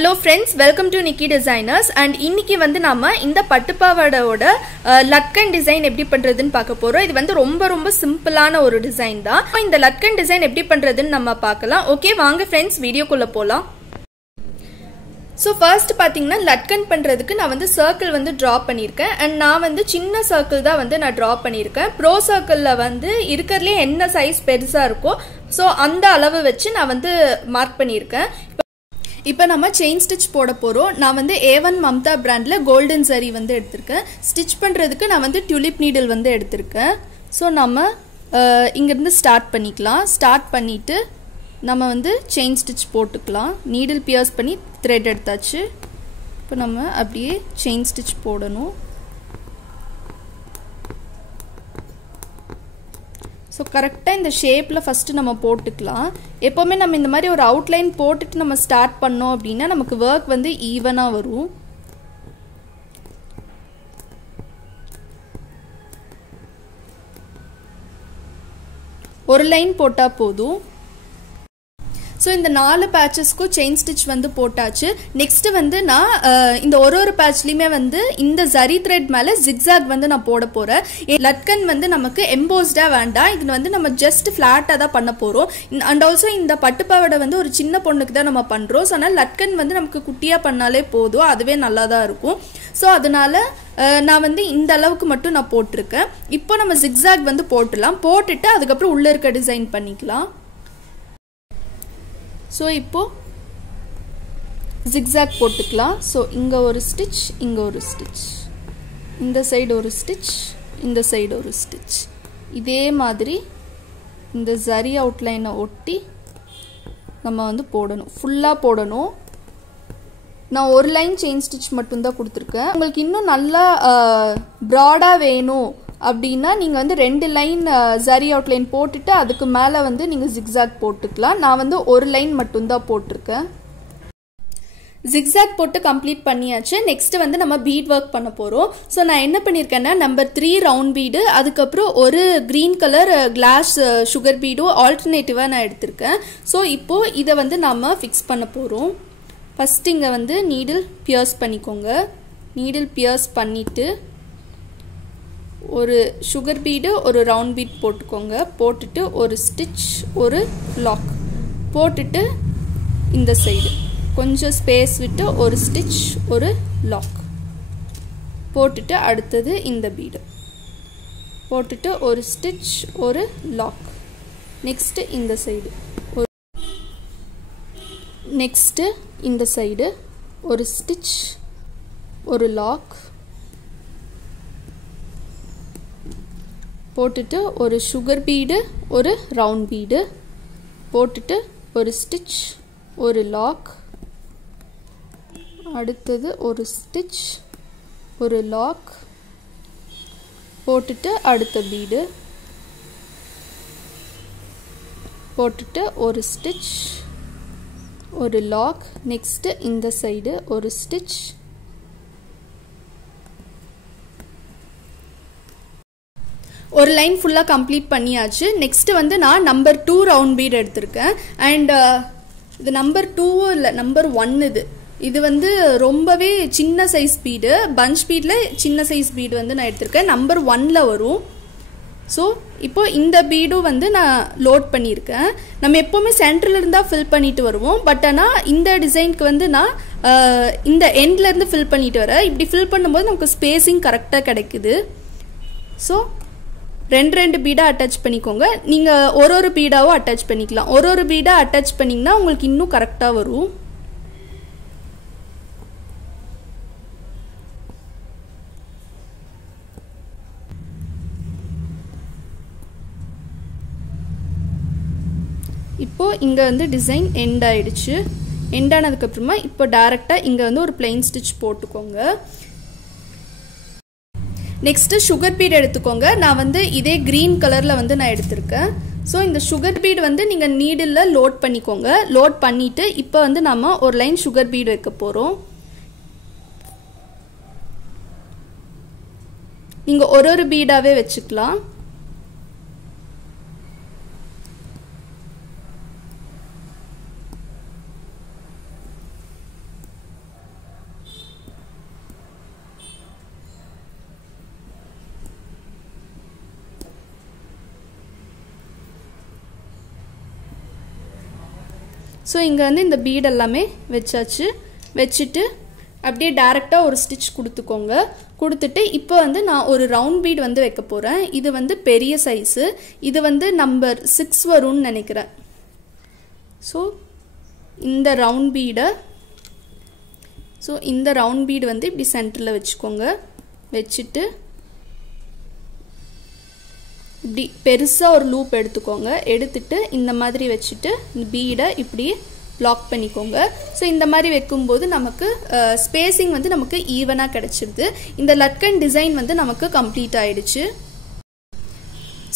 Hello friends, welcome to Nikidesigners and இன்னைக்கு வந்து நாம இந்த பட்டுப்பாவாடையோட latkan டிசைன் எப்படி பண்றதுன்னு பார்க்க போறோம். இது வந்து ரொம்ப சிம்பிளான ஒரு டிசைன் தான். இந்த latkan டிசைன் எப்படி பண்றதுன்னு நம்ம பார்க்கலாம். ஓகே வாங்க फ्रेंड्स வீடியோக்குள்ள போலாம். So first பாத்தீங்கன்னா latkan பண்றதுக்கு நான் வந்து சர்க்கிள் வந்து டிரா பண்ணிருக்கேன் and நான் வந்து சின்ன சர்க்கிள் தான் வந்து நான் டிரா பண்ணிருக்கேன். ப்ரோ சர்க்கிள்ல வந்து இருக்கறதுல என்ன சைஸ் பெருசா இருக்கோ சோ அந்த அளவு வச்சு நான் வந்து மார்க் பண்ணிருக்கேன். இப்போ நம்ம செயின் ஸ்டிச் போட போறோம். நான் வந்து A1 மம்தா பிராண்ட்ல கோல்டன் சரி வந்து எடுத்துர்க்கேன். ஸ்டிச் பண்றதுக்கு நான் வந்து டியூலிப் நீடில் வந்து எடுத்துர்க்கேன். சோ நம்ம இங்க இருந்து ஸ்டார்ட் பண்ணிக்கலாம். ஸ்டார்ட் பண்ணிட்டு நம்ம வந்து செயின் ஸ்டிச் போட்டுக்கலாம். நீடில் பியர்ஸ் பண்ணி த்ரெட் எடுத்தாச்சு. இப்போ நம்ம அப்படியே செயின் ஸ்டிச் போடணும். ஸோ கரெக்டாக இந்த ஷேப்பில் ஃபஸ்ட்டு நம்ம போட்டுக்கலாம். எப்போவுமே நம்ம இந்த மாதிரி ஒரு அவுட்லைன் போட்டுட்டு நம்ம ஸ்டார்ட் பண்ணோம் அப்படின்னா நமக்கு ஒர்க் வந்து ஈவனாக வரும். ஒரு லைன் போட்டால் போதும். ஸோ இந்த 4 பேட்சஸ்க்கும் செயின் ஸ்டிச் வந்து போட்டாச்சு. நெக்ஸ்ட் வந்து நான் இந்த ஒரு பேட்ச்லையுமே வந்து இந்த ஜரி த்ரெட் மேலே ஜிக்ஸாக் வந்து நான் போட போகிறேன். லட்கன் வந்து நமக்கு எம்போஸ்டாக வேண்டாம். இது வந்து நம்ம ஜஸ்ட் ஃப்ளாட்டாக தான் பண்ண போகிறோம். அண்ட் ஆல்சோ இந்த பட்டுப்பாவாடை வந்து ஒரு சின்ன பொண்ணுக்கு தான் நம்ம பண்ணுறோம். ஸோ அதனால் லட்கன் வந்து நமக்கு குட்டியாக பண்ணாலே போதும், அதுவே நல்லா தான் இருக்கும். ஸோ அதனால நான் வந்து இந்த அளவுக்கு மட்டும் நான் போட்டிருக்கேன். இப்போ நம்ம ஜிக்ஸாக் வந்து போட்டுடலாம். போட்டுட்டு அதுக்கப்புறம் உள்ளே இருக்க டிசைன் பண்ணிக்கலாம். ஸோ இப்போ ஜிக்ஸாக் போட்டுக்கலாம். ஸோ இங்கே ஒரு ஸ்டிச், இங்கே ஒரு ஸ்டிச், இந்த சைடு ஒரு ஸ்டிச், இந்த சைடு ஒரு ஸ்டிச். இதே மாதிரி இந்த ஜரி அவுட்லைனை ஒட்டி நம்ம வந்து போடணும், ஃபுல்லாக போடணும். நான் ஒரு லைன் செயின் ஸ்டிச் மட்டும்தான் கொடுத்துருக்கேன். உங்களுக்கு இன்னும் நல்லா ப்ராடாக வேணும் அப்படின்னா நீங்கள் வந்து 2 லைன் ஜரி அவுட்லைன் போட்டுட்டு அதுக்கு மேலே வந்து நீங்கள் ஜிக்ஸாக் போட்டுக்கலாம். நான் வந்து ஒரு லைன் மட்டும்தான் போட்டிருக்கேன். ஜிக்ஸாக் போட்டு கம்ப்ளீட் பண்ணியாச்சு. நெக்ஸ்ட் வந்து நம்ம பீட் ஒர்க் பண்ண போகிறோம். ஸோ நான் என்ன பண்ணியிருக்கேன்னா நம்பர் 3 ரவுண்ட் பீடு, அதுக்கப்புறம் ஒரு க்ரீன் கலர் கிளாஸ் சுகர் பீடும் ஆல்டர்னேட்டிவாக நான் எடுத்திருக்கேன். ஸோ இப்போது இதை வந்து நம்ம ஃபிக்ஸ் பண்ண போகிறோம். ஃபஸ்ட் இங்கே வந்து நீடில் பியர்ஸ் பண்ணிக்கோங்க. நீடில் பியர்ஸ் பண்ணிவிட்டு ஒரு சுகர் பீடு ஒரு ரவுண்ட் பீட் போட்டுக்கோங்க. போட்டுட்டு ஒரு ஸ்டிச் ஒரு லாக் போட்டுட்டு இந்த சைடு கொஞ்சம் ஸ்பேஸ் விட்டு ஒரு ஸ்டிச் ஒரு லாக் போட்டுட்டு அடுத்தது இந்த பீடு போட்டுட்டு ஒரு ஸ்டிச் ஒரு லாக். நெக்ஸ்ட் இந்த சைடு நெக்ஸ்ட் இந்த சைடு ஒரு ஸ்டிச் ஒரு லாக் போட்டுட்டு ஒரு சுகர் பீடு ஒரு ரவுண்ட் பீடு போட்டுட்டு ஒரு ஸ்டிச் ஒரு லாக், அடுத்தது ஒரு ஸ்டிச் ஒரு லாக் போட்டுட்டு அடுத்த பீடு போட்டுட்டு ஒரு ஸ்டிச் ஒரு லாக். நெக்ஸ்ட் இந்த சைடு ஒரு ஸ்டிச் ஒரு லைன் ஃபுல்லாக கம்ப்ளீட் பண்ணியாச்சு. நெக்ஸ்ட் வந்து நான் நம்பர் 2 ரவுண்ட் பீட் எடுத்திருக்கேன். அண்ட் இது நம்பர் 2 இல்லை நம்பர் 1 இது வந்து ரொம்பவே சின்ன சைஸ் பீடு, பஞ்ச் பீடில் சின்ன சைஸ் பீடு வந்து நான் எடுத்திருக்கேன். நம்பர் 1 வரும். ஸோ இப்போ இந்த பீடும் வந்து நான் லோட் பண்ணியிருக்கேன். நம்ம எப்போவுமே சென்டரில் இருந்தால் ஃபில் பண்ணிட்டு வருவோம். பட் ஆனால் இந்த டிசைனுக்கு வந்து நான் இந்த எண்ட்லேருந்து ஃபில் பண்ணிட்டு வரேன். இப்படி ஃபில் பண்ணும்போது நமக்கு ஸ்பேஸிங் கரெக்டாக கிடைக்குது. ஸோ 2 பீடாக அட்டாச் பண்ணிக்கோங்க. நீங்கள் ஒரு பீடாவும் அட்டாச் பண்ணிக்கலாம். ஒரு பீடாக அட்டாச் பண்ணிங்கன்னா உங்களுக்கு இன்னும் கரெக்டாக வரும். இப்போது இங்கே வந்து டிசைன் எண்ட் ஆயிடுச்சு. எண்ட் ஆனதுக்கப்புறமா இப்போ டைரெக்டாக இங்கே வந்து ஒரு பிளெயின் ஸ்டிச் போட்டுக்கோங்க. நெக்ஸ்ட் சுகர் பீட் எடுத்துக்கோங்க. நான் வந்து இதே கிரீன் கலரில் வந்து நான் எடுத்திருக்கேன். ஸோ இந்த சுகர் பீட் வந்து நீங்கள் நீடில் லோட் பண்ணிக்கோங்க. லோட் பண்ணிவிட்டு இப்போ வந்து நம்ம ஒரு லைன் சுகர் பீட் வைக்க போகிறோம். நீங்கள் ஒரு பீடாகவே வச்சுக்கலாம். ஸோ இங்கே வந்து இந்த பீட் எல்லாமே வச்சாச்சு. வச்சுட்டு அப்படியே டைரெக்டாக ஒரு ஸ்டிச் கொடுத்துக்கோங்க. கொடுத்துட்டு இப்போ வந்து நான் ஒரு ரவுண்ட் பீட் வந்து வைக்க போகிறேன். இது வந்து பெரிய சைஸு, இது வந்து நம்பர் 6 வரும்னு நினைக்கிறேன். ஸோ இந்த ரவுண்ட் பீடு வந்து இப்படி சென்டரில் வச்சுக்கோங்க. வச்சுட்டு இப்படி பெருசாக ஒரு லூப் எடுத்துக்கோங்க. எடுத்துட்டு இந்த மாதிரி வச்சுட்டு இந்த பீடை இப்படி லாக் பண்ணிக்கோங்க. ஸோ இந்த மாதிரி வைக்கும்போது நமக்கு ஸ்பேசிங் வந்து நமக்கு ஈவனாக கிடச்சிருது. இந்த லட்கன் டிசைன் வந்து நமக்கு கம்ப்ளீட் ஆயிடுச்சு.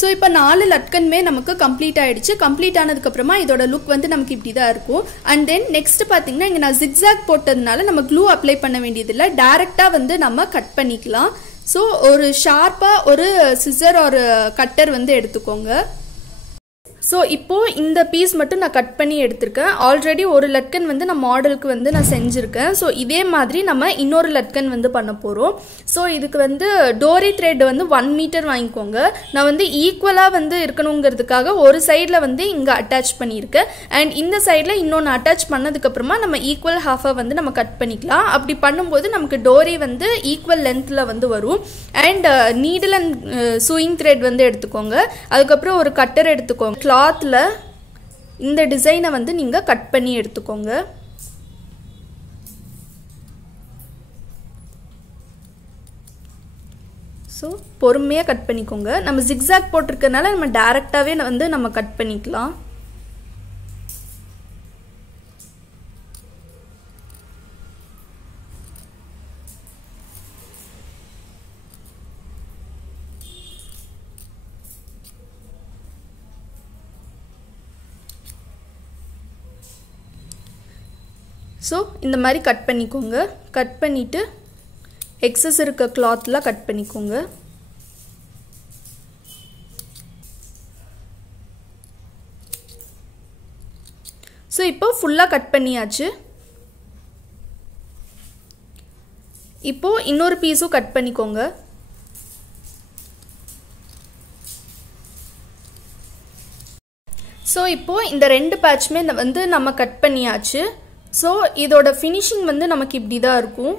ஸோ இப்போ 4 லட்கன்மே நமக்கு கம்ப்ளீட் ஆயிடுச்சு. கம்ப்ளீட் ஆனதுக்கப்புறமா இதோட லுக் வந்து நமக்கு இப்படி தான் இருக்கும். அண்ட் தென் நெக்ஸ்ட் பார்த்தீங்கன்னா இங்கே நான் ஜிக்ஸாக் போட்டதுனால நம்ம க்ளூ அப்ளை பண்ண வேண்டியதில்லை, டைரெக்டாக வந்து நம்ம கட் பண்ணிக்கலாம். ஸோ ஒரு ஷார்ப்பாக ஒரு சிசர் ஒரு கட்டர் வந்து எடுத்துக்கோங்க. ஸோ இப்போது இந்த பீஸ் மட்டும் நான் கட் பண்ணி எடுத்திருக்கேன். ஆல்ரெடி ஒரு லட்கன் வந்து நான் மாடலுக்கு வந்து நான் செஞ்சுருக்கேன். ஸோ இதே மாதிரி நம்ம இன்னொரு லட்கன் வந்து பண்ண போகிறோம். ஸோ இதுக்கு வந்து டோரி த்ரெட் வந்து 1 மீட்டர் வாங்கிக்கோங்க. நான் வந்து ஈக்குவலாக வந்து இருக்கணுங்கிறதுக்காக ஒரு சைடில் வந்து இங்கே அட்டாச் பண்ணியிருக்கேன். அண்ட் இந்த சைடில் இன்னொன்று அட்டாச் பண்ணதுக்கப்புறமா நம்ம ஈக்குவல் ஹாஃபாக வந்து நம்ம கட் பண்ணிக்கலாம். அப்படி பண்ணும்போது நமக்கு டோரி வந்து ஈக்குவல் லென்த்தில் வந்து வரும். And needle and chewing thread வந்து எடுத்துக்கோங்க. அதுக்கப்புறம் ஒரு கட்டர் எடுத்துக்கோங்க. கிளாத்ல இந்த டிசைனை வந்து நீங்க கட் பண்ணி எடுத்துக்கோங்க. ஸோ பொறுமையாக கட் பண்ணிக்கோங்க. நம்ம ஜிக்ஸாக் போட்டிருக்கனால நம்ம டைரக்டாகவே வந்து நம்ம கட் பண்ணிக்கலாம். ஸோ இந்த மாதிரி கட் பண்ணிக்கோங்க. கட் பண்ணிவிட்டு எக்ஸஸ் இருக்க கிளாத்லாம் கட் பண்ணிக்கோங்க. ஸோ இப்போ ஃபுல்லாக கட் பண்ணியாச்சு. இப்போ இன்னொரு பீஸும் கட் பண்ணிக்கோங்க. ஸோ இப்போ இந்த 2 பேட்ச்மே வந்து நம்ம கட் பண்ணியாச்சு. ஸோ இதோட ஃபினிஷிங் வந்து நமக்கு இப்படி தான் இருக்கும்.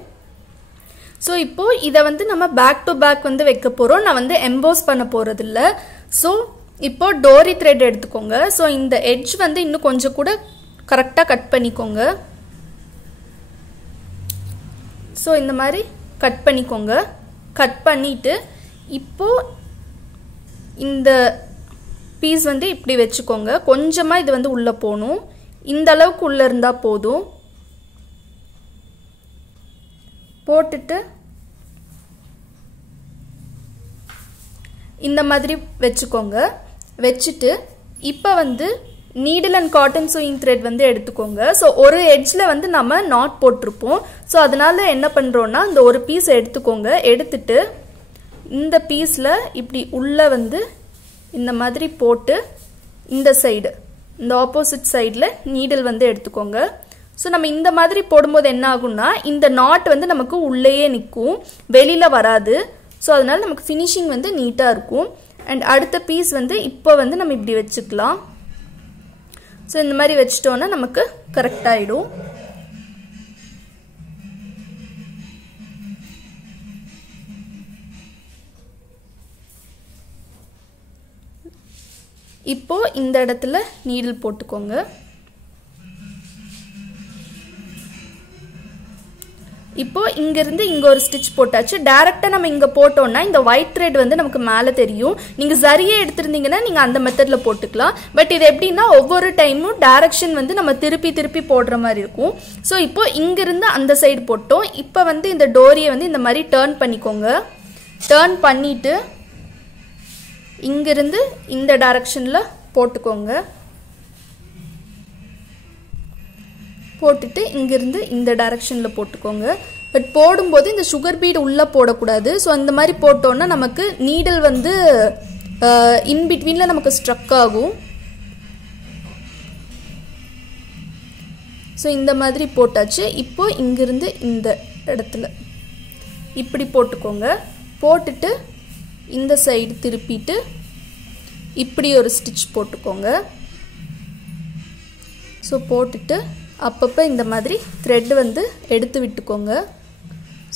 ஸோ இப்போது இதை வந்து நம்ம பேக் டு பேக் வந்து வைக்க போகிறோம். நான் வந்து எம்போஸ் பண்ண போகிறதில்ல. ஸோ இப்போது டோரி த்ரெட் எடுத்துக்கோங்க. ஸோ இந்த எட்ஜ் வந்து இன்னும் கொஞ்சம் கூட கரெக்டாக கட் பண்ணிக்கோங்க. ஸோ இந்த மாதிரி கட் பண்ணிக்கோங்க. கட் பண்ணிவிட்டு இப்போது இந்த பீஸ் வந்து இப்படி வச்சுக்கோங்க. கொஞ்சமாக இது வந்து உள்ளே போகணும். இந்த அளவுக்கு உள்ளே இருந்தால் போதும். போட்டுட்டு இந்த மாதிரி வச்சுக்கோங்க. வச்சுட்டு இப்போ வந்து needle and cotton chewing thread வந்து எடுத்துக்கோங்க. ஸோ ஒரு எட்ஜில் வந்து நம்ம நாட் போட்டிருப்போம். ஸோ அதனால என்ன பண்ணுறோன்னா இந்த ஒரு பீஸ் எடுத்துக்கோங்க. எடுத்துட்டு இந்த பீஸில் இப்படி உள்ளே வந்து இந்த மாதிரி போட்டு இந்த சைடு இந்த ஆப்போசிட் சைடில் நீடில் வந்து எடுத்துக்கோங்க. ஸோ நம்ம இந்த மாதிரி போடும்போது என்ன ஆகும்னா இந்த நாட் வந்து நமக்கு உள்ளேயே நிற்கும், வெளியில் வராது. ஸோ அதனால நமக்கு ஃபினிஷிங் வந்து நீட்டாக இருக்கும். அண்ட் அடுத்த பீஸ் வந்து இப்போ வந்து நம்ம இப்படி வச்சுக்கலாம். ஸோ இந்த மாதிரி வச்சிட்டோன்னா நமக்கு கரெக்டாகிடும். இப்போ இந்த இடத்துல நீடில் போட்டுக்கோங்க. இப்போ இங்கிருந்து இங்க ஒரு ஸ்டிச் போட்டாச்சு. டைரக்டா நம்ம இங்க போட்டோம்னா இந்த ஒயிட் த்ரெட் வந்து நமக்கு மேலே தெரியும். நீங்க சரியா எடுத்திருந்தீங்கன்னா நீங்க அந்த மெத்தட்ல போட்டுக்கலாம். பட் இது எப்படின்னா ஒவ்வொரு டைமும் டைரக்ஷன் வந்து நம்ம திருப்பி திருப்பி போடுற மாதிரி இருக்கும். ஸோ இப்போ இங்கிருந்து அந்த சைடு போட்டோம். இப்போ வந்து இந்த டோரியை வந்து இந்த மாதிரி டர்ன் பண்ணிக்கோங்க. டர்ன் பண்ணிட்டு இங்கிருந்து இந்த டைரக்ஷன்ல போட்டுக்கோங்க. போட்டுட்டு இங்கிருந்து இந்த டைரக்ஷன்ல போட்டுக்கோங்க. பட் போடும்போது இந்த சுகர் பீட் உள்ள போடக்கூடாது. ஸோ இந்த மாதிரி போட்டோம்னா நமக்கு நீடில் வந்து இன் பிட்வீன்ல நமக்கு ஸ்ட்ரக் ஆகும். ஸோ இந்த மாதிரி போட்டாச்சு. இப்போ இங்கிருந்து இந்த இடத்துல இப்படி போட்டுக்கோங்க. போட்டுட்டு இந்த சைடு திருப்பிட்டு இப்படி ஒரு ஸ்டிச் போட்டுக்கோங்க. ஸோ போட்டுட்டு அப்பப்போ இந்த மாதிரி த்ரெட் வந்து எடுத்து விட்டுக்கோங்க.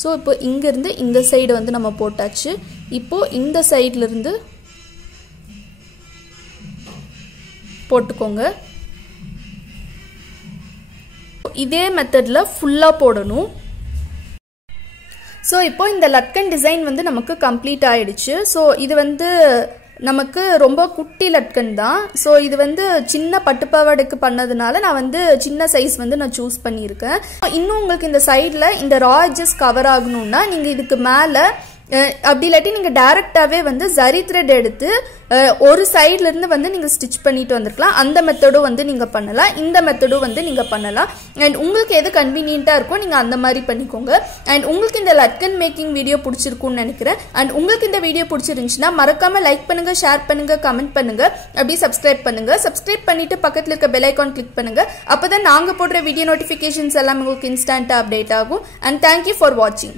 ஸோ இப்போ இங்கேருந்து இந்த சைடு வந்து நம்ம போட்டாச்சு. இப்போது இந்த சைட்லேருந்து போட்டுக்கோங்க. இதே மெத்தடில் ஃபுல்லாக போடணும். ஸோ இப்போ இந்த லட்கன் டிசைன் வந்து நமக்கு கம்ப்ளீட் ஆயிடுச்சு. ஸோ இது வந்து நமக்கு ரொம்ப குட்டி லட்கன் தான். ஸோ இது வந்து சின்ன பட்டுப்பாவாடைக்கு பண்ணதுனால நான் வந்து சின்ன சைஸ் வந்து நான் சூஸ் பண்ணியிருக்கேன். இன்னும் உங்களுக்கு இந்த சைடில் இந்த ரா எட்ஜஸ் கவர் ஆகணும்னா நீங்கள் இதுக்கு மேலே அப்படி இல்லாட்டி நீங்கள் டைரெக்டாகவே வந்து ஜரி த்ரெட் எடுத்து ஒரு சைட்லேருந்து வந்து நீங்கள் ஸ்டிச் பண்ணிட்டு வந்துருக்கலாம். அந்த மெத்தடும் வந்து நீங்கள் பண்ணலாம், இந்த மெத்தடும் வந்து நீங்கள் பண்ணலாம். அண்ட் உங்களுக்கு எது கன்வீனியண்ட்டாக இருக்கோ நீங்கள் அந்த மாதிரி பண்ணிக்கோங்க. அண்ட் உங்களுக்கு இந்த லட்கன் மேக்கிங் வீடியோ பிடிச்சிருக்கும்னு நினைக்கிறேன். அண்ட் உங்களுக்கு இந்த வீடியோ பிடிச்சிருந்துச்சுன்னா மறக்காமல் லைக் பண்ணுங்கள், ஷேர் பண்ணுங்கள், கமெண்ட் பண்ணுங்கள், அப்படியே சப்ஸ்கிரைப் பண்ணுங்கள். சப்ஸ்கிரைப் பண்ணிவிட்டு பக்கத்தில் இருக்க பெல் ஐக்கான் கிளிக் பண்ணுங்கள். அப்போ தான் நாங்கள் போடுற வீடியோ நோட்டிஃபிகேஷன்ஸ் எல்லாம் உங்களுக்கு இன்ஸ்டண்ட்டாக அப்டேட் ஆகும். அண்ட் தேங்க்யூ ஃபார் வாட்சிங்.